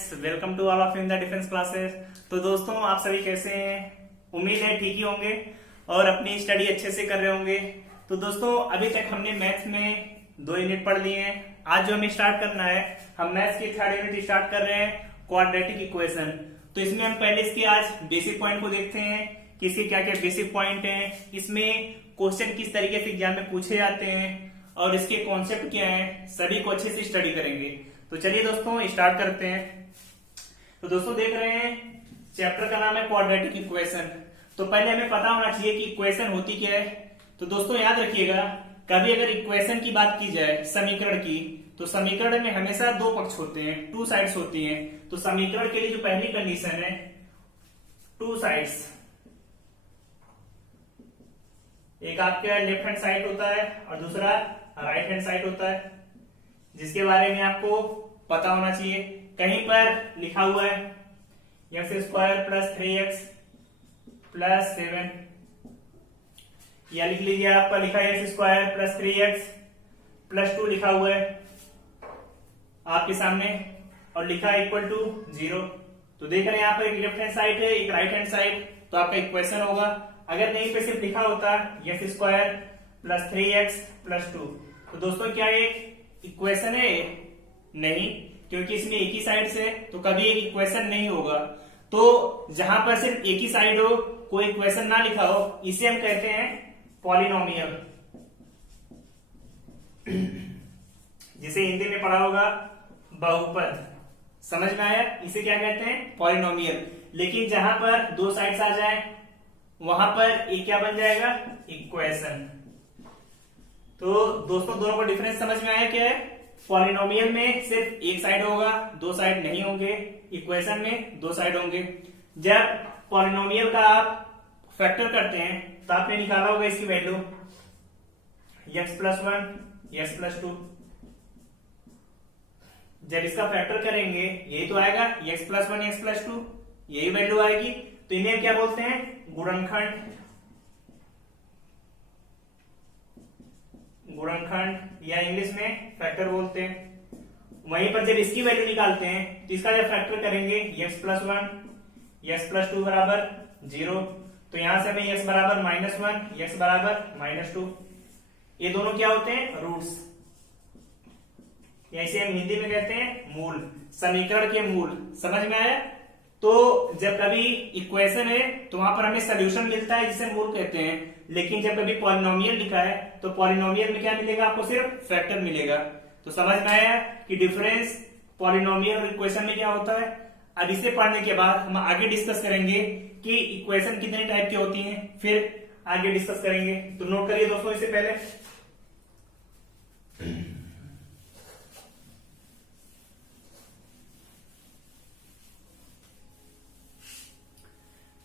Friends, welcome to all of in the defence classes. तो दोस्तों, आप सभी कैसे हैं? उम्मीद है ठीक ही होंगे और अपनी स्टडी अच्छे से कर रहे होंगे। तो दोस्तों, अभी तक हमने मैथ्स में 2 यूनिट पढ़ लिए हैं। आज जो हमें स्टार्ट करना है, हम मैथ्स की 3rd यूनिट स्टार्ट कर रहे हैं, क्वाड्रेटिक इक्वेशन। तो इसमें हम पहले इसके आज बेसिक पॉइंट को देखते हैं कि इसके क्या क्या बेसिक पॉइंट हैं, इसमें क्वेश्चन किस तरीके से एग्जाम में पूछे जाते हैं और इसके कॉन्सेप्ट क्या हैं, सभी को अच्छे से स्टडी करेंगे। तो चलिए दोस्तों, स्टार्ट करते हैं। तो दोस्तों, देख रहे हैं चैप्टर का नाम है क्वाड्रेटिक इक्वेशन। तो पहले हमें पता होना चाहिए कि इक्वेशन होती क्या है। तो दोस्तों याद रखिएगा, कभी अगर इक्वेशन की बात की जाए, समीकरण की, तो समीकरण में हमेशा 2 पक्ष होते हैं, 2 साइड्स होती हैं। तो समीकरण के लिए जो पहली कंडीशन है, 2 साइड्स, एक आपका लेफ्ट हैंड साइड होता है और दूसरा राइट हैंड साइड होता है, जिसके बारे में आपको पता होना चाहिए। कहीं पर लिखा हुआ है x² + 3x + 7, या लिख लीजिए, आपका लिखा है x² + 3x + 2 लिखा हुआ है आपके सामने और लिखा है = 0। तो देख रहे हैं यहाँ पर एक लेफ्ट हैंड साइड है, एक राइट हैंड साइड, तो आपका इक्वेशन होगा। अगर नहीं पे सिर्फ लिखा होता x² + 3x + 2, तो दोस्तों क्या एक इक्वेशन है? नहीं, क्योंकि इसमें एक ही साइड से, तो कभी एक इक्वेशन नहीं होगा। तो जहां पर सिर्फ एक ही साइड हो, कोई इक्वेशन ना लिखा हो, इसे हम कहते हैं पॉलिनोमियल, जिसे हिंदी में पढ़ा होगा बहुपद। समझ में आया? इसे क्या कहते हैं? पॉलिनोमियल। लेकिन जहां पर 2 साइड्स आ जाए, वहां पर ये क्या बन जाएगा? इक्वेशन। तो दोस्तों, दोनों का डिफरेंस समझ में आया क्या है? पॉलिनोमियल में सिर्फ एक साइड होगा, 2 साइड नहीं होंगे। इक्वेशन में 2 साइड होंगे। जब पॉलिनोमियल का आप फैक्टर करते हैं, तो आपने निकाला होगा इसकी वैल्यू x + 1 x + 2। जब इसका फैक्टर करेंगे, यही तो आएगा x + 1 x + 2, यही वैल्यू आएगी। तो इन्हें हम क्या बोलते हैं? गुणनखंड। गुणनखंड या इंग्लिश में फैक्टर बोलते हैं। वहीं पर जब इसकी वैल्यू निकालते हैं, तो इसका जब फैक्टर करेंगे x + 1 x + 2 = 0, तो यहां से हमें x = -1 x = -2, ये दोनों क्या होते हैं? रूट्स, या इसे हम हिंदी में कहते हैं मूल, समीकरण के मूल। समझ में आया? तो जब कभी इक्वेशन है, तो वहां पर हमें सोल्यूशन मिलता है, जिसे मूल कहते हैं। लेकिन जब कभी पॉलिनोमियल लिखा है, तो पॉलिनोमियल में क्या मिलेगा? आपको सिर्फ फैक्टर मिलेगा। तो समझ में आया कि डिफरेंस पॉलिनोमियल और इक्वेशन में क्या होता है। अब इसे पढ़ने के बाद हम आगे डिस्कस करेंगे कि इक्वेशन कितने टाइप की होती हैं, फिर आगे डिस्कस करेंगे। तो नोट करिए दोस्तों इससे पहले।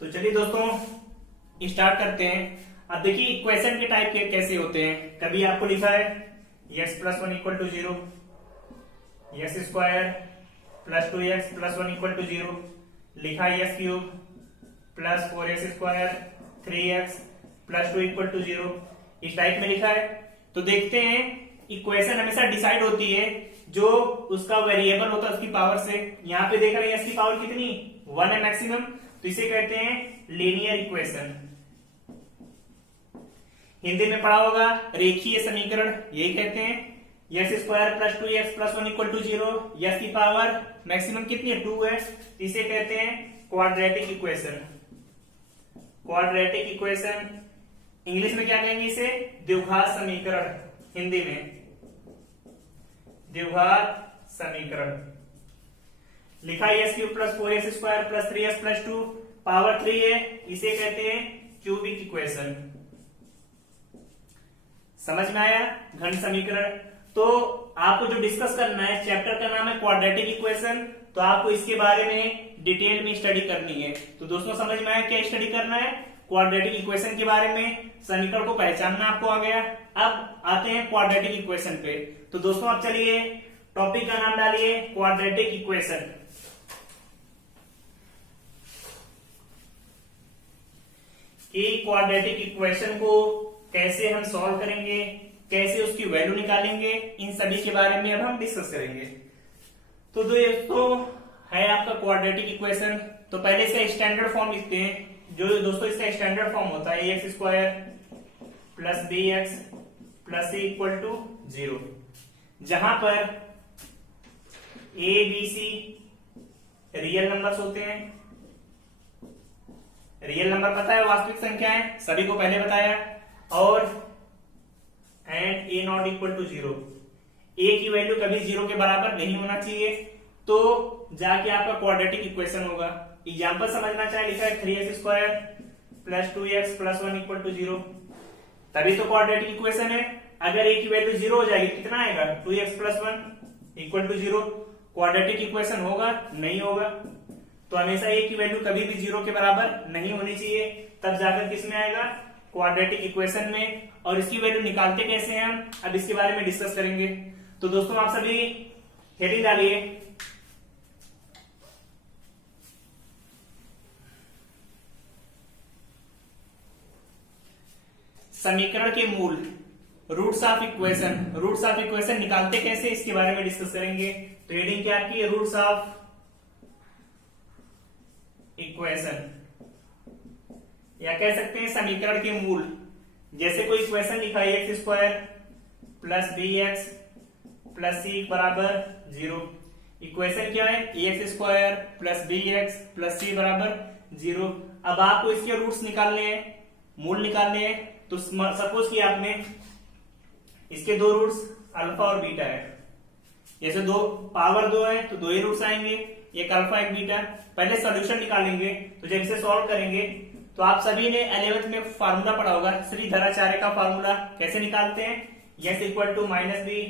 तो चलिए दोस्तों, स्टार्ट करते हैं। अब देखिए इक्वेशन के टाइप के कैसे होते हैं। कभी आपको लिखा है x + 1 = 0, x² + 2x + 1 = 0, लिखा है x³ + 4x² 3x + 2 = 0, इस टाइप में लिखा है। तो देखते हैं, इक्वेशन हमेशा डिसाइड होती है जो उसका वेरिएबल होता है उसकी पावर से। यहाँ पे देख रहे हैं x की पावर कितनी? 1 है मैक्सिमम, तो इसे कहते हैं लीनियर इक्वेशन। हिंदी में पढ़ा होगा रेखीय समीकरण, यही कहते हैं। x² + 2x + 1 = 0, x की पावर मैक्सिमम कितनी है? 2 है, इसे कहते हैं quadratic equation. Quadratic equation English में क्या कहेंगे? इसे द्विघात समीकरण, हिंदी में द्विघात समीकरण। लिखा है x³ + 4x² + 3x + 2, पावर 3 है, इसे कहते हैं क्यूबिक इक्वेशन। समझ में आया? घन समीकरण। तो आपको जो डिस्कस करना है, चैप्टर का नाम है क्वाड्रेटिक इक्वेशन, तो आपको इसके बारे में डिटेल में स्टडी करनी है। तो दोस्तों, समझ में आया क्या स्टडी करना है? क्वाड्रेटिक इक्वेशन के बारे में, समीकरण को पहचानना आपको आ गया। अब आते हैं क्वाड्रेटिक इक्वेशन पे। तो दोस्तों, आप चलिए टॉपिक का नाम डालिए क्वाड्रेटिक इक्वेशन। कि क्वाड्रेटिक इक्वेशन को कैसे हम सॉल्व करेंगे, कैसे उसकी वैल्यू निकालेंगे, इन सभी के बारे में अब हम डिस्कस करेंगे। तो दोस्तों, है आपका क्वाड्रेटिक इक्वेशन। तो पहले इसका स्टैंडर्ड फॉर्म लिखते हैं। जो दोस्तों इसका स्टैंडर्ड फॉर्म होता है A X square plus B X plus C equal to 0, जहां पर A B C real numbers होते हैं। रियल नंबर पता है, वास्तविक संख्या है, सभी को पहले बताया। और and A not equal to 0, A की वैल्यू कभी 0 के बराबर नहीं होना चाहिए, तो जाके आपका क्वाड्रेटिक इक्वेशन होगा। एग्जांपल समझना चाहे, लिखा है 3x square plus 2x plus 1 equal to 0, तभी तो क्वाड्रेटिक इक्वेशन है। अगर a की वैल्यू 0 हो जाएगी, कितना आएगा 2x plus 1 equal to 0, quadratic equation होगा नहीं होगा। तो हमेशा a की वैल्यू कभी भी 0 के बराबर नहीं होनी चाहिए, तब जाकर किस में आएगा, क्वाड्रेटिक इक्वेशन में। और इसकी वैल्यू निकालते कैसे हैं हम, अब इसके बारे में डिस्कस करेंगे। तो दोस्तों आप सभी हेडिंग डालिए, समीकरण के मूल, roots of equation. Roots of equation निकालते कैसे, इसके बारे में डिस्कस करेंगे। तो हेडिंग क्या आपकी है, रूट्स ऑफ इक्वेशन, या कह सकते हैं समीकरण के मूल। जैसे कोई इक्वेशन लिखा है X square plus B X plus C बराबर 0। इक्वेशन क्या है, X square plus B X plus C बराबर 0। अब आपको इसके रूट्स निकालने हैं, मूल निकालने हैं। तो सपोज कि आपने इसके दो रूट्स अल्फा और बीटा है, जैसे दो पावर 2 है तो 2 ही रूट्स आएंगे, एक अल्फा एक बीटा। पहले सॉल्यूशन निकालेंगे, तो जब इसे सॉल्व करेंगे तो आप सभी ने 11th में फार्मूला पढ़ा होगा, श्रीधराचार्य का फार्मूला। कैसे निकालते हैं, x equal to minus B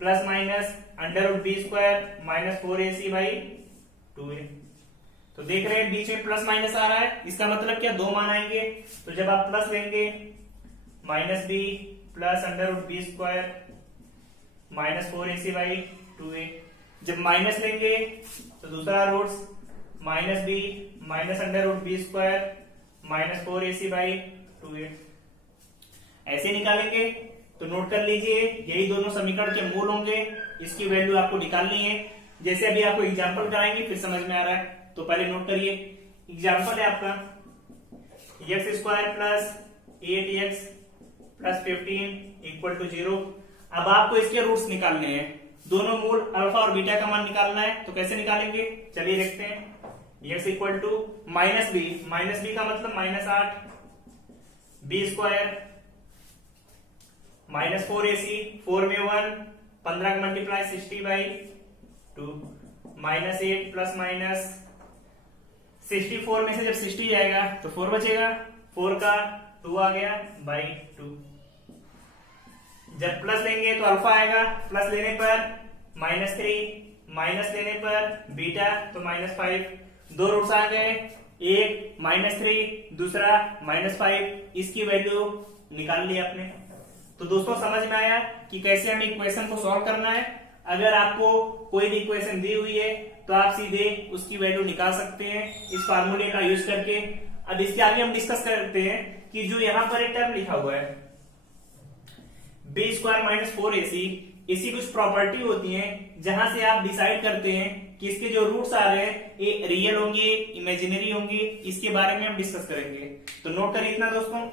plus minus under root B square minus 4ac by 2a। तो देख रहे हैं बीच में प्लस माइनस आ रहा है, इसका मतलब क्या, दो मान आएंगे। तो जब आप प्लस लेंगे minus B plus under root B square minus 4ac by 2a, जब माइनस लेंगे तो दूसरा roots minus B minus under root B square minus 4ac by 2a, ऐसे निकालेंगे। तो नोट कर लीजिए, यही दोनों समीकरण के मूल होंगे, इसकी वैल्यू आपको निकालनी है। जैसे अभी आपको एग्जांपल कराएंगे फिर समझ में आ रहा है, तो पहले नोट करिए। एग्जांपल है आपका X square plus 8x plus 15 equal to 0। अब आपको इसके रूट्स निकालने हैं, दोनों मूल अल्फा और बीटा का मान निकालना है। तो कैसे निकालेंगे, चलिए देखते हैं। X equal to minus B का मतलब minus 8, B square minus 4ac, 4 में 1, 15 का multiply 60 by 2 minus 8 plus minus 64 में से जब 60 जाएगा तो 4 बचेगा, 4 का 2 आ गया बाई 2। जब प्लस लेंगे तो अल्फा आएगा, प्लस लेने पर माइनस 3, माइनस लेने पर बीटा तो माइनस 5। दो रूट्स आ गए, एक माइनस 3 दूसरा माइनस 5, इसकी वैल्यू निकाल ली आपने। तो दोस्तों समझ में आया कि कैसे हमें इक्वेशन को सॉल्व करना है। अगर आपको कोई भी इक्वेशन दी हुई है तो आप सीधे उसकी वैल्यू निकाल सकते हैं इस फार्मूले का यूज करके। अब इसके आगे हम डिस्कस करते हैं कि जो यहाँ पर एक टर्म लिखा हुआ है बी स्क्वायर माइनस 4ac, इसी कुछ प्रॉपर्टी होती है जहां से आप डिसाइड करते हैं कि इसके जो रूट्स आ रहे हैं ये रियल होंगे इमेजिनरी होंगे, इसके बारे में हम डिस्कस करेंगे। तो नोट करिए इतना दोस्तों।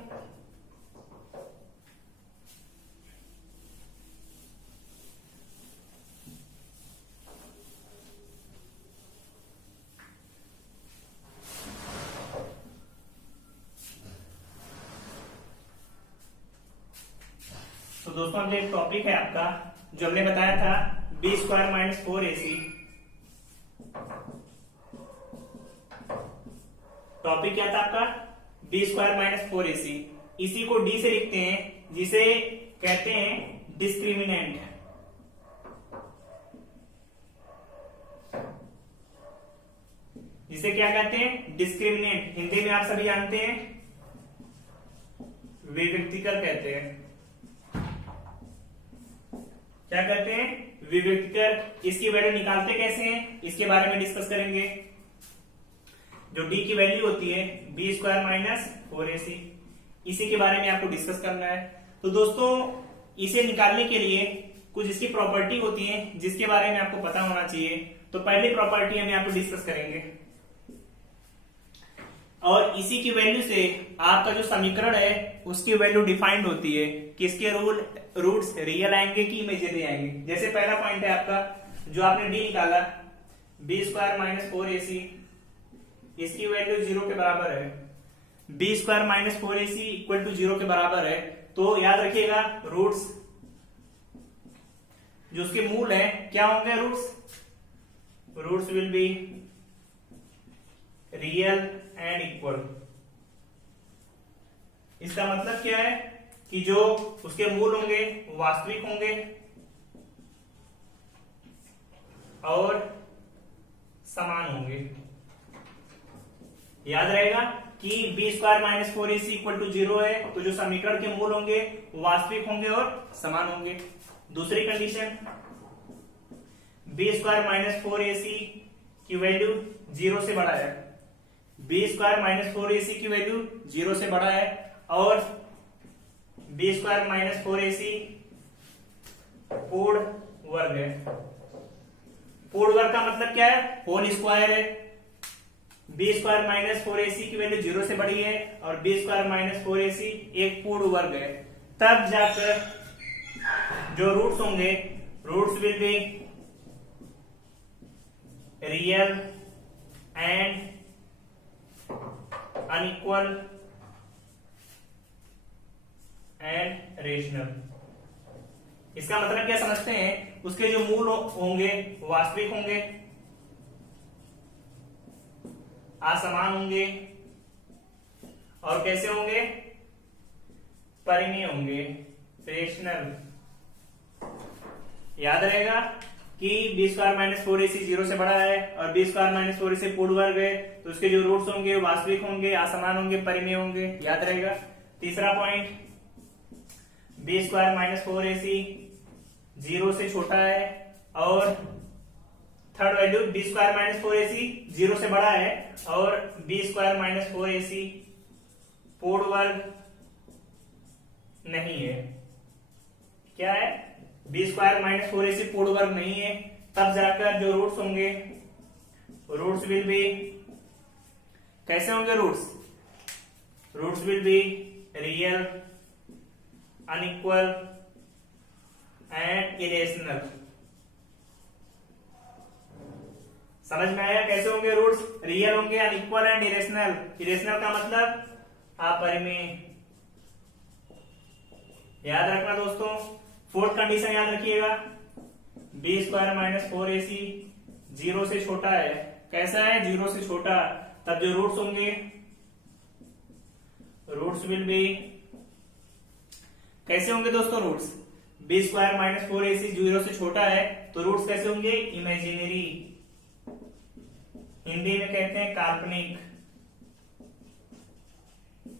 तो दोस्तों जो एक टॉपिक है आपका, जो हमने बताया था B square minus 4ac, topic क्या था आपका, बी स्क्वायर माइनस 4ac। इसी को डी से लिखते हैं, जिसे कहते हैं डिस्क्रिमिनेंट। जिसे क्या कहते हैं, डिस्क्रिमिनेंट। हिंदी में आप सभी जानते हैं विविक्तिकर कहते हैं। क्या कहते हैं, विविक्तिकर। इसकी वैल्यू निकालते कैसे हैं, इसके बारे में डिस्कस करेंगे। जो डी की वैल्यू होती है बी स्क्वायर माइनस 4ac, इसी के बारे में आपको डिस्कस करना है। तो दोस्तों इसे निकालने के लिए कुछ इसकी प्रॉपर्टी होती है जिसके बारे में आपको पता होना चाहिए। तो पहली प्रॉपर्टी हम यहाँ पे डिस्कस करेंगे, और इसी की वैल्यू से आपका जो समीकरण है उसकी वैल्यू डिफाइंड होती है कि इसके रूट्स रियल आएंगे कि इमेजिनरी आएंगे। जैसे पहला पॉइंट है आपका जो आपने डी निकाला, बी स्क्वायर माइनस 4ac, इसकी वैल्यू 0 के बराबर है, B square minus 4ac equal to 0 के बराबर है। तो याद रखिएगा रूट्स जो उसके मूल है क्या होंगे, roots will be real and equal. इसका मतलब क्या है कि जो उसके मूल होंगे वो वास्तविक होंगे और समान होंगे। याद रहेगा कि B square minus 4ac equal to 0 है, तो जो समीकरण के मूल होंगे वो वास्तविक होंगे और समान होंगे। दूसरी condition, B square minus 4ac की वैल्यू 0 से बड़ा है, बी स्क्वायर माइनस 4ac की वैल्यू 0 से बड़ा है, और बी स्क्वायर माइनस 4ac पूर्ण वर्ग है। पूर्ण वर्ग का मतलब क्या है, होल स्क्वायर है। बी स्क्वायर माइनस 4ac की वैल्यू 0 से बड़ी है और बी स्क्वायर माइनस 4ac एक पूर्ण वर्ग है। तब जाकर जो रूट्स होंगे, roots will be real and unequal and rational. इसका मतलब क्या समझते हैं, उसके जो मूल होंगे वास्तविक होंगे, असमान होंगे, और कैसे होंगे, परिमेय होंगे, रेशनल। याद रहेगा कि बी स्क्वायर माइनस 4ac 0 से बड़ा है और बी स्क्वायर माइनस 4ac पूर्ण वर्ग है, तो उसके जो रूट्स होंगे वास्तविक होंगे, असमान होंगे, परिमेय होंगे। याद रहेगा। तीसरा point, B square minus 4ac 0 से छोटा है, और third value B square minus 4ac 0 से बड़ा है और बी स्क्वायर माइनस 4ac पूर्ण वर्ग नहीं है। क्या है, बी स्क्वायर माइनस 4ac पूर्ण वर्ग नहीं है। तब जाकर जो रूट्स होंगे, रूट्स विल बी, कैसे होंगे roots will be real, unequal and irrational. समझ में आया कैसे होंगे रूट्स, रियल होंगे, अनइक्वल एंड इरेशनल। इरेशनल का मतलब अपरिमेय। याद रखना दोस्तों। फोर्थ कंडीशन याद रखिएगा, बी स्क्वायर माइनस 4ac 0 से छोटा है। कैसा है, 0 से छोटा। तब जो रूट्स होंगे, रूट्स विल बी, कैसे होंगे दोस्तों roots, B square minus 4ac 0 से छोटा है, तो रूट्स कैसे होंगे, इमेजिनरी। हिंदी में कहते हैं काल्पनिक।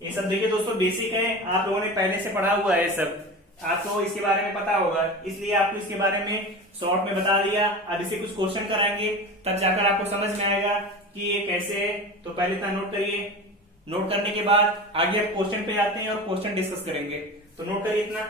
ये सब देखिए दोस्तों बेसिक है, आप लोगों ने पहले से पढ़ा हुआ है, सब आपको इसके बारे में पता होगा, इसलिए आपको इसके बारे में शॉर्ट में बता दिया। अब इसे कुछ क्वेश्चन कराएंगे तब जाकर आपको समझ में आएगा कि ये कैसे है। तो पहले इतना नोट करिए, नोट करने के बाद आगे आप क्वेश्चन पे आते हैं और क्वेश्चन डिस्कस करेंगे। तो नोट करिए इतना।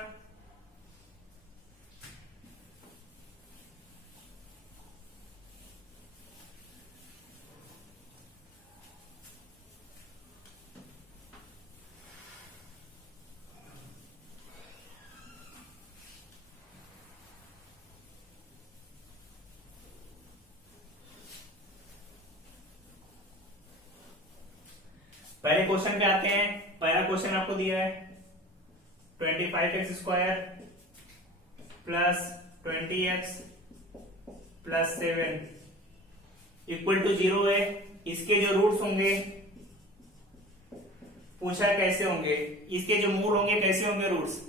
पहले क्वेश्चन पे आते हैं। पहला क्वेश्चन आपको दिया है 25x square plus 20x plus 7 equal to 0 है। इसके जो रूट्स होंगे पूछा कैसे होंगे, इसके जो मूल होंगे कैसे होंगे, रूट्स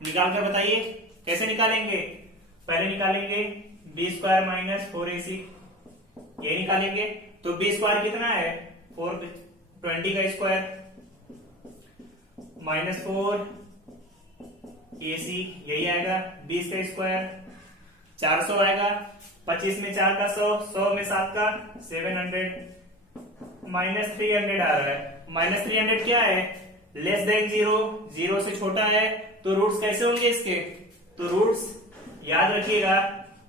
निकाल कर बताइए कैसे निकालेंगे। पहले निकालेंगे बी स्क्वायर माइनस 4ac, ये निकालेंगे। तो बी स्क्वायर कितना है, 20 का स्क्वायर माइनस 4ac, यही आएगा। 20 का स्क्वायर 400 आएगा, 25 में 4 का 100, 100 में 7 का 700, माइनस 300 आ रहा है। माइनस 300 क्या है, लेस देन 0, 0 से छोटा है। तो रूट्स कैसे होंगे इसके, तो रूट्स याद रखिएगा,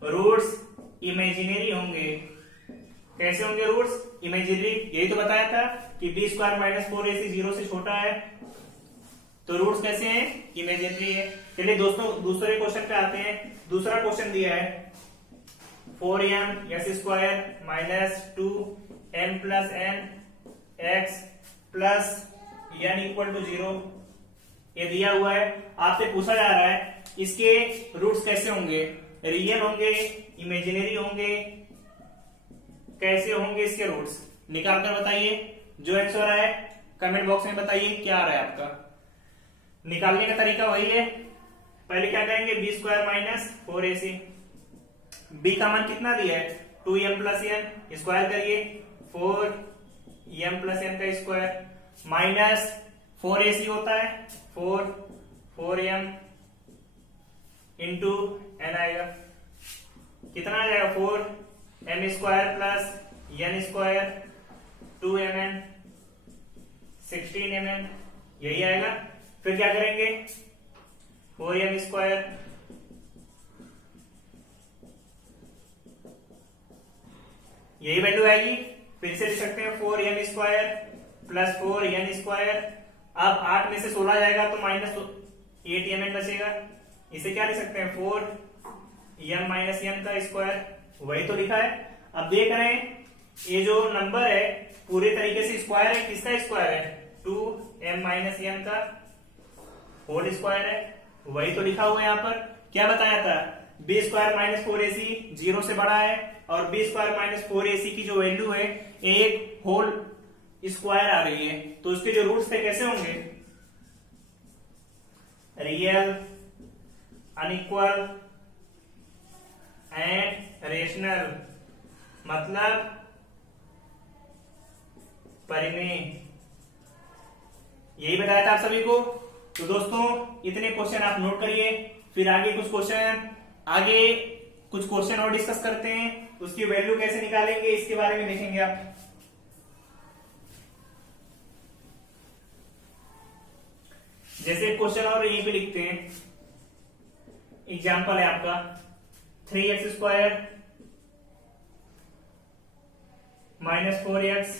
रूट्स इमेजिनरी होंगे। कैसे होंगे रूट्स? इमेजिनरी। यही तो बताया था कि बी स्क्वायर माइनस 4ac 0 से छोटा है, तो रूट्स कैसे हैं? इमेजिनरी है। चलिए दोस्तों दूसरे क्वेश्चन पे आते हैं। दूसरा क्वेश्चन दिया है 4m s square minus 2m plus n x plus n equal to 0 ये दिया हुआ है। आपसे पूछा जा रहा है इसके रूट्स कैसे होंगे? रियल होंगे, इमेजिनरी होंगे, कैसे होंगे इसके रूट्स? निकाल कर बताइए। जो आंसर है कमेंट बॉक्स में बताइए क्या आ रहा है आपका। निकालने का तरीका वही है। पहले क्या करेंगे? B square minus 4ac। B का मान कितना दिया है? 2m plus n। स्क्वायर करिए 4m प्लस n का स्क्वायर माइनस 4ac होता है 4m इंटू n आएगा। कितना आ जाएगा? 4m square plus n square 2mn 16mn यही आएगा। फिर क्या करेंगे? 4m स्क्वायर यही वैल्यू आएगी। फिर से लिख सकते हैं 4m square plus 4n square. अब 8 में से 16 जाएगा तो माइनस 8mn बचेगा। इसे क्या लिख सकते हैं? 4m माइनस m का स्क्वायर। वही तो लिखा है। अब देख रहे हैं ये जो नंबर है पूरे तरीके से स्क्वायर है। किसका स्क्वायर है? 2m माइनस m का होल स्क्वायर है। वही तो लिखा हुआ है यहाँ पर। क्या बताया था? बी स्क्वायर माइनस 4ac 0 से बड़ा है और बी स्क्वायर माइनस 4ac की जो वैल्यू है एक होल स्क्वायर आ रही है, तो उसके जो रूट्स थे कैसे होंगे? रियल, अनइक्वल एंड रेशनल, मतलब परिमेय। यही बताया था आप सभी को। तो दोस्तों इतने क्वेश्चन आप नोट करिए। फिर आगे कुछ क्वेश्चन और डिस्कस करते हैं। उसकी वैल्यू कैसे निकालेंगे इसके बारे में देखेंगे आप। जैसे क्वेश्चन और यहीं पे लिखते हैं। एग्जाम्पल है आपका 3x square minus 4x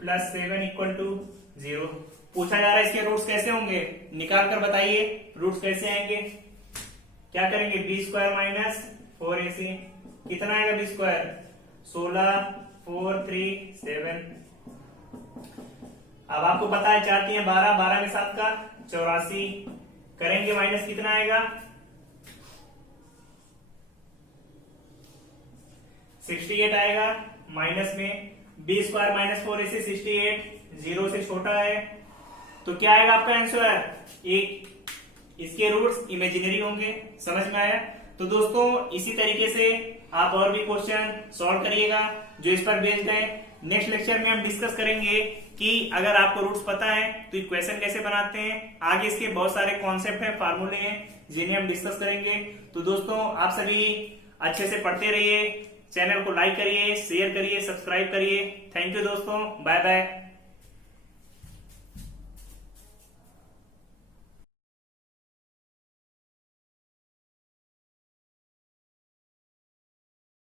plus 7 equal to 0। पूछा जा रहा है इसके रूट्स कैसे होंगे? निकाल कर बताइए रूट्स कैसे आएंगे। क्या करेंगे? बी स्क्वायर माइनस 4ac कितना आएगा? B square 16 4 3 7। अब आपको पता है 4 3 12, 12 में 7 का 84 करेंगे। माइनस कितना आएगा? 68 आएगा। माइनस में बी स्क्वायर माइनस 4ac 68 0 से छोटा है, तो क्या आएगा आपका आंसर? एक। इसके रूट्स इमेजिनरी होंगे। समझ में आया? तो दोस्तों इसी तरीके से आप और भी क्वेश्चन सॉल्व करिएगा जो इस पर बेस्ड है। नेक्स्ट लेक्चर में हम डिस्कस करेंगे कि अगर आपको रूट्स पता है तो इक्वेशन कैसे बनाते हैं। आगे इसके बहुत सारे कॉन्सेप्ट हैं, फार्मूले हैं जिन्हें हम डिस्कस करेंगे। तो दोस्तों आप सभी अच्छे से पढ़ते रहिए, चैनल को लाइक करिए, शेयर करिए, सब्सक्राइब करिए। थैंक यू दोस्तों, बाय बाय।